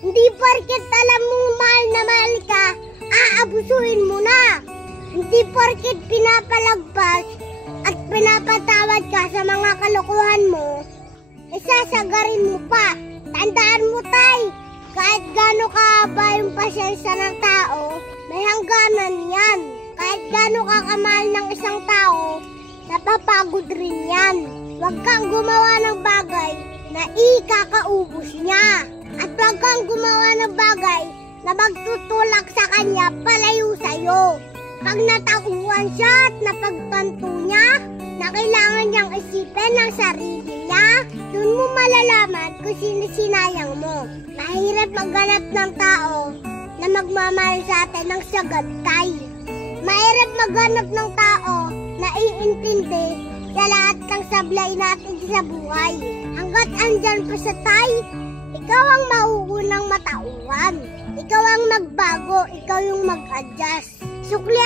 Hindi porket alam mong mahal na mahal ka, aabusuhin mo na. Hindi porket pinapalagpas at pinapatawad ka sa mga kalokohan mo, isasagarin mo pa. Tandaan mo, tay, kahit gaano kahaba yung pasensya ng tao, may hangganan yan. Kahit gaano ka kamahal ng isang tao, napapagod rin yan. Huwag kang gumawa ng bagay na ikakaubos niya. At huwag kang gumawa ng bagay na magtutulak sa kanya palayo sa'yo. Pag natauhan siya at napagtanto niya na kailangan niyang isipin ang sarili niya, doon mo malalaman kung sino sinayang mo. Mahirap maghanap ng tao na magmamahal sa atin ng sagad, tay. Mahirap maghanap ng tao na iintindi sa lahat ng sablay natin sa buhay. Hanggat andyan pa sa tay, ikaw ang mauunang matauhan. Ikaw ang magbago, ikaw yung mag-adjust. Sukli